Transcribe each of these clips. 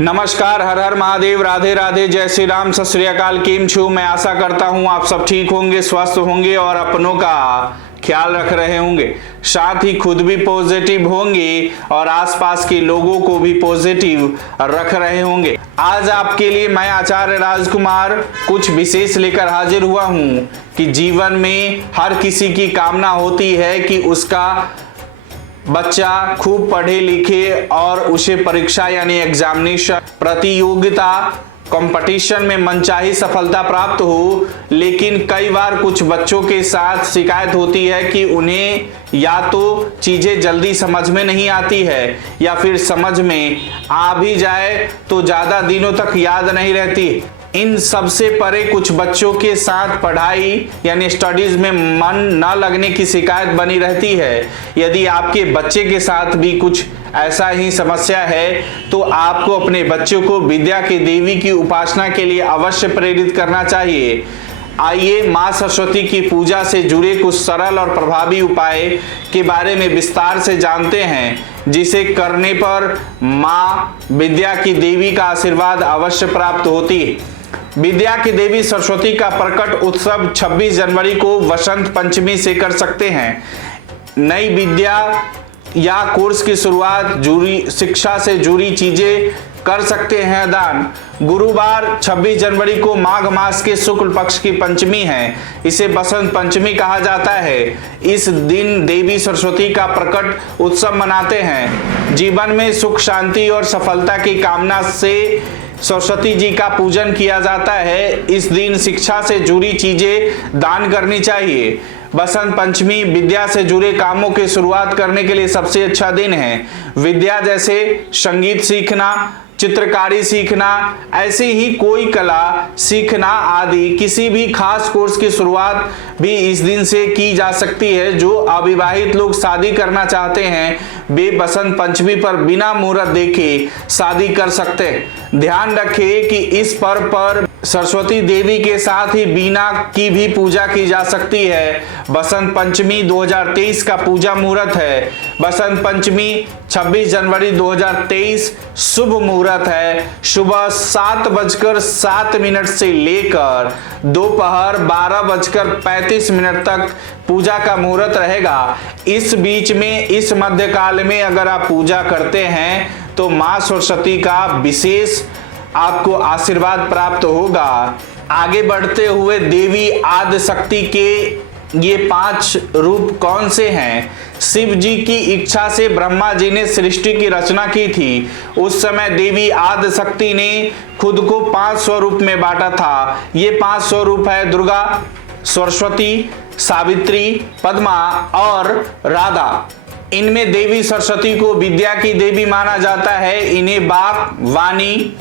नमस्कार, हर हर महादेव, राधे राधे, जय श्री राम, सत श्री अकाल। केम छू? मैं आशा करता हूं आप सब ठीक होंगे, स्वस्थ होंगे और अपनों का ख्याल रख रहे होंगे, साथ ही खुद भी पॉजिटिव होंगे और आसपास के लोगों को भी पॉजिटिव रख रहे होंगे। आज आपके लिए मैं आचार्य राजकुमार कुछ विशेष लेकर हाजिर हुआ हूं कि जीवन में हर किसी की कामना होती है कि उसका बच्चा खूब पढ़े लिखे और उसे परीक्षा यानी एग्जामिनेशन, प्रतियोगिता, कंपटीशन में मनचाही सफलता प्राप्त हो। लेकिन कई बार कुछ बच्चों के साथ शिकायत होती है कि उन्हें या तो चीजें जल्दी समझ में नहीं आती है या फिर समझ में आ भी जाए तो ज्यादा दिनों तक याद नहीं रहती। इन सबसे परे कुछ बच्चों के साथ पढ़ाई यानी स्टडीज में मन न लगने की शिकायत बनी रहती है। यदि आपके बच्चे के साथ भी कुछ ऐसा ही समस्या है तो आपको अपने बच्चों को विद्या की देवी की उपासना के लिए अवश्य प्रेरित करना चाहिए। आइए माँ सरस्वती की पूजा से जुड़े कुछ सरल और प्रभावी उपाय के बारे में विस्तार से जानते हैं, जिसे करने पर माँ विद्या की देवी का आशीर्वाद अवश्य प्राप्त होती है। विद्या की देवी सरस्वती का प्रकट उत्सव 26 जनवरी को वसंत पंचमी से कर सकते हैं। नई विद्या या कोर्स की शुरुआत, जुड़ी शिक्षा से जुड़ी चीजें कर सकते हैं दान। गुरुवार 26 जनवरी को माघ मास के शुक्ल पक्ष की पंचमी है, इसे बसंत पंचमी कहा जाता है। इस दिन देवी सरस्वती का प्रकट उत्सव मनाते हैं। जीवन में सुख, शांति और सफलता की कामना से सरस्वती जी का पूजन किया जाता है। इस दिन शिक्षा से जुड़ी चीजें दान करनी चाहिए। बसंत पंचमी विद्या से जुड़े कामों की शुरुआत करने के लिए सबसे अच्छा दिन है। विद्या जैसे संगीत सीखना, चित्रकारी सीखना, ऐसी ही कोई कला सीखना आदि किसी भी खास कोर्स की शुरुआत भी इस दिन से की जा सकती है। जो अविवाहित लोग शादी करना चाहते हैं वे बसंत पंचमी पर बिना मुहूर्त देखे शादी कर सकते हैं। ध्यान रखें कि इस पर्व पर सरस्वती देवी के साथ ही बीना की भी पूजा की जा सकती है। बसंत पंचमी 2023 का पूजा मुहूर्त है। बसंत पंचमी 26 जनवरी 2023 शुभ मुहूर्त है। सुबह 7:07 से लेकर दोपहर 12:35 तक पूजा का मुहूर्त रहेगा। इस बीच में, इस मध्यकाल में अगर आप पूजा करते हैं तो माँ सरस्वती का विशेष आपको आशीर्वाद प्राप्त होगा। आगे बढ़ते हुए देवी आदि शक्ति के ये 5 रूप कौन से हैं? शिव जी की इच्छा से ब्रह्मा जी ने सृष्टि की रचना की थी। उस समय देवी आदि शक्ति ने खुद को 5 स्वरूप में बांटा था। ये 5 स्वरूप है दुर्गा, सरस्वती, सावित्री, पद्मा और राधा। इनमें देवी सरस्वती को विद्या की देवी माना जाता है। इन्हें वाक, वाणी,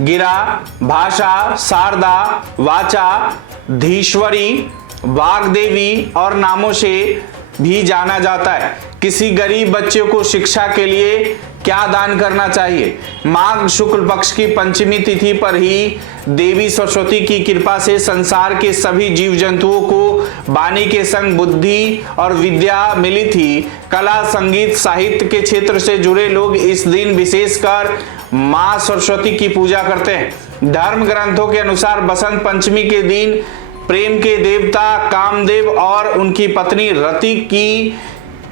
गिरा, भाषा, शारदा, वाचा, धीश्वरी, वाग्देवी और नामों से भी जाना जाता है। किसी गरीब बच्चे को शिक्षा के लिए क्या दान करना चाहिए? माघ शुक्ल पक्ष की पंचमी तिथि पर ही देवी सरस्वती की कृपा से संसार के सभी जीव जंतुओं को वाणी के संग बुद्धि और विद्या मिली थी। कला, संगीत, साहित्य के क्षेत्र से जुड़े लोग इस दिन विशेषकर माँ सरस्वती की पूजा करते हैं। धर्म ग्रंथों के अनुसार बसंत पंचमी के दिन प्रेम के देवता कामदेव और उनकी पत्नी रति की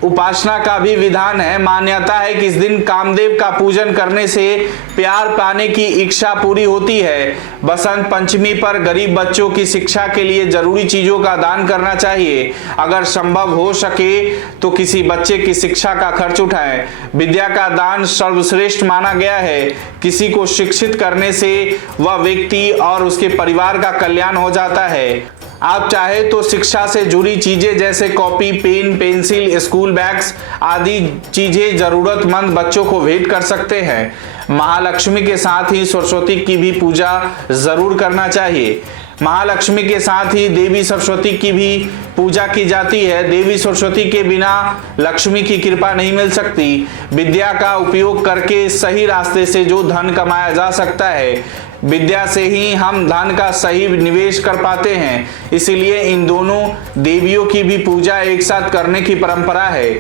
उपासना का भी विधान है। मान्यता है कि इस दिन कामदेव का पूजन करने से प्यार पाने की इच्छा पूरी होती है। बसंत पंचमी पर गरीब बच्चों की शिक्षा के लिए जरूरी चीजों का दान करना चाहिए। अगर संभव हो सके तो किसी बच्चे की शिक्षा का खर्च उठाएं। विद्या का दान सर्वश्रेष्ठ माना गया है। किसी को शिक्षित करने से वह व्यक्ति और उसके परिवार का कल्याण हो जाता है। आप चाहे तो शिक्षा से जुड़ी चीजें जैसे copy, pen, pencil, school bags आदि चीजें जरूरतमंद बच्चों को भेंट कर सकते हैं। महालक्ष्मी के साथ ही सरस्वती की भी पूजा जरूर करना चाहिए। महालक्ष्मी के साथ ही देवी सरस्वती की भी पूजा की जाती है। देवी सरस्वती के बिना लक्ष्मी की कृपा नहीं मिल सकती। विद्या का उपयोग करके सही रास्ते से जो धन कमाया जा सकता है, विद्या से ही हम धन का सही निवेश कर पाते हैं। इसीलिए इन दोनों देवियों की भी पूजा एक साथ करने की परंपरा है।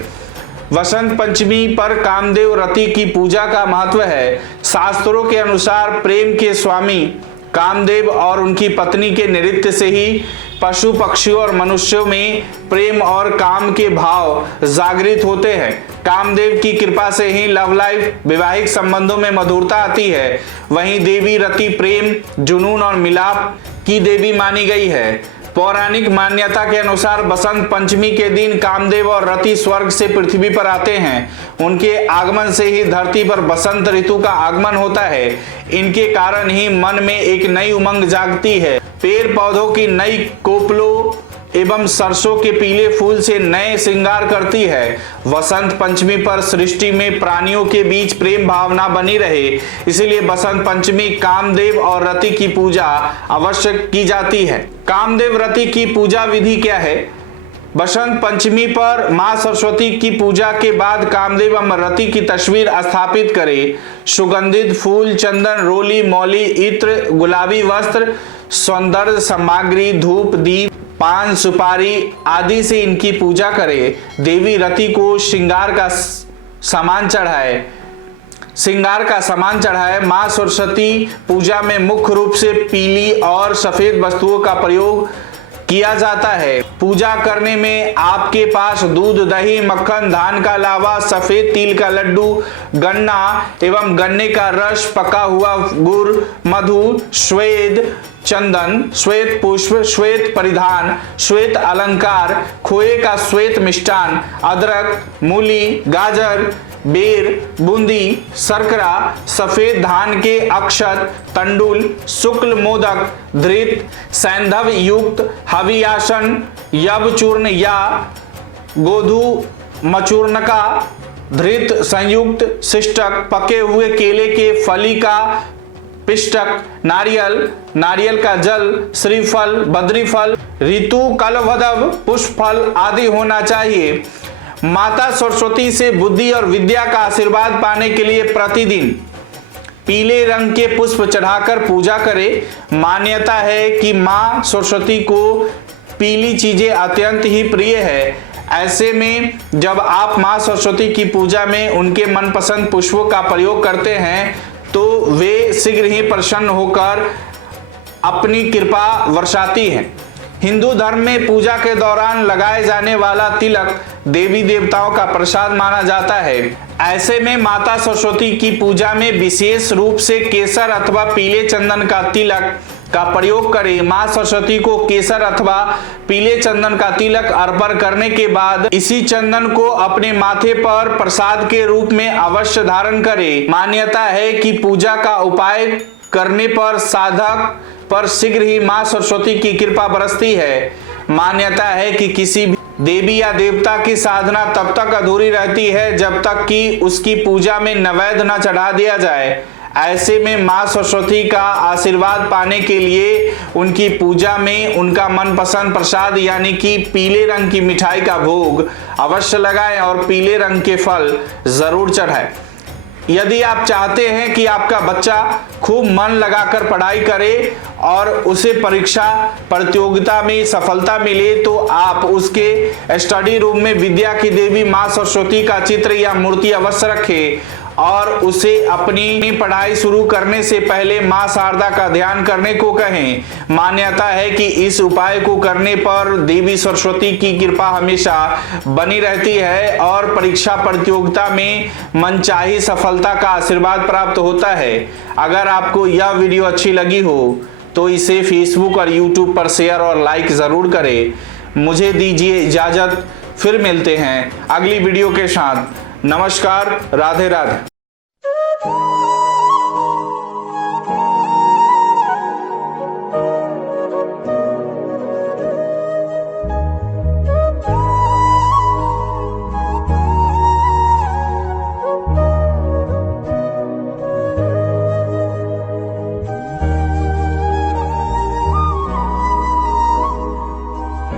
वसंत पंचमी पर कामदेव रति की पूजा का महत्व है। शास्त्रों के अनुसार प्रेम के स्वामी कामदेव और उनकी पत्नी के नृत्य से ही पशु पक्षियों और मनुष्यों में प्रेम और काम के भाव जागृत होते हैं। कामदेव की कृपा से ही लव लाइफ, वैवाहिक संबंधों में मधुरता आती है। वहीं देवी रति प्रेम, जुनून और मिलाप की देवी मानी गई है। पौराणिक मान्यता के अनुसार बसंत पंचमी के दिन कामदेव और रति स्वर्ग से पृथ्वी पर आते हैं। उनके आगमन से ही धरती पर बसंत ऋतु का आगमन होता है। इनके कारण ही मन में एक नई उमंग जागती है। पेड़ पौधों की नई कोपलों एवं सरसों के पीले फूल से नए श्रृंगार करती है। वसंत पंचमी पर सृष्टि में प्राणियों के बीच प्रेम भावना बनी रहे, इसलिए बसंत पंचमी कामदेव और रति की पूजा अवश्य की जाती है। कामदेव रति की पूजा विधि क्या है? बसंत पंचमी पर मां सरस्वती की पूजा के बाद कामदेव एवं रति की तस्वीर स्थापित करें। सुगंधित फूल, चंदन, रोली, मौली, इत्र, गुलाबी वस्त्र, सौंदर्य सामग्री, धूप, दीप, पान, सुपारी आदि से इनकी पूजा करें। देवी रति को श्रृंगार का सामान चढ़ाए। मां सरस्वती पूजा में मुख्य रूप से पीली और सफेद वस्तुओं का प्रयोग किया जाता है। पूजा करने में आपके पास दूध, दही, मक्खन, धान का लावा, सफेद तिल का लड्डू, गन्ना एवं गन्ने का रस, पका हुआ गुड़, मधु, श्वेत चंदन, श्वेत पुष्प, श्वेत परिधान, श्वेत अलंकार, खोए का श्वेत मिष्टान, अदरक, मूली, गाजर, बेर, बूंदी, शर्करा, सफेद धान के अक्षत, तंडुल, शुक्ल मोदक, धृत, सैंधव युक्त हवियासन, यव चूर्ण या गोधु मचूर्ण का धृत संयुक्त शिष्टक, पके हुए केले के फली का पिष्टक, नारियल का जल, श्रीफल, बद्रीफल, ऋतु कलभदव, पुष्पफल आदि होना चाहिए। माता सरस्वती से बुद्धि और विद्या का आशीर्वाद पाने के लिए प्रतिदिन पीले रंग के पुष्प चढ़ाकर पूजा करें। मान्यता है कि मां सरस्वती को पीली चीजें अत्यंत ही प्रिय है। ऐसे में जब आप मां सरस्वती की पूजा में उनके मनपसंद पुष्पों का प्रयोग करते हैं तो वे शीघ्र ही प्रसन्न होकर अपनी कृपा वर्षाती हैं। हिंदू धर्म में पूजा के दौरान लगाए जाने वाला तिलक देवी देवताओं का प्रसाद माना जाता है। ऐसे में माता सरस्वती की पूजा में विशेष रूप से केसर अथवा पीले चंदन का तिलक का प्रयोग करें। मां सरस्वती को केसर अथवा पीले चंदन का तिलक अर्पण करने के बाद इसी चंदन को अपने माथे पर प्रसाद के रूप में अवश्य धारण करें। मान्यता है कि पूजा का उपाय करने पर साधक पर शीघ्र ही मां सरस्वती की कृपा बरसती है। मान्यता है कि किसी भी देवी या देवता की साधना तब तक अधूरी रहती है जब तक कि उसकी पूजा में नैवेद्य न चढ़ा दिया जाए। ऐसे में मां सरस्वती का आशीर्वाद पाने के लिए उनकी पूजा में उनका मनपसंद प्रसाद यानी कि पीले रंग की मिठाई का भोग अवश्य लगाएं और पीले रंग के फल जरूर चढ़ाएं। यदि आप चाहते हैं कि आपका बच्चा खूब मन लगाकर पढ़ाई करे और उसे परीक्षा प्रतियोगिता में सफलता मिले तो आप उसके स्टडी रूम में विद्या की देवी मां सरस्वती का चित्र या मूर्ति अवश्य रखें और उसे अपनी पढ़ाई शुरू करने से पहले मां शारदा का ध्यान करने को कहें। मान्यता है कि इस उपाय को करने पर देवी सरस्वती की कृपा हमेशा बनी रहती है और परीक्षा प्रतियोगिता में मनचाही सफलता का आशीर्वाद प्राप्त होता है। अगर आपको यह वीडियो अच्छी लगी हो तो इसे फेसबुक और यूट्यूब पर शेयर और लाइक जरूर करें। मुझे दीजिए इजाजत, फिर मिलते हैं अगली वीडियो के साथ। नमस्कार, राधे राधे।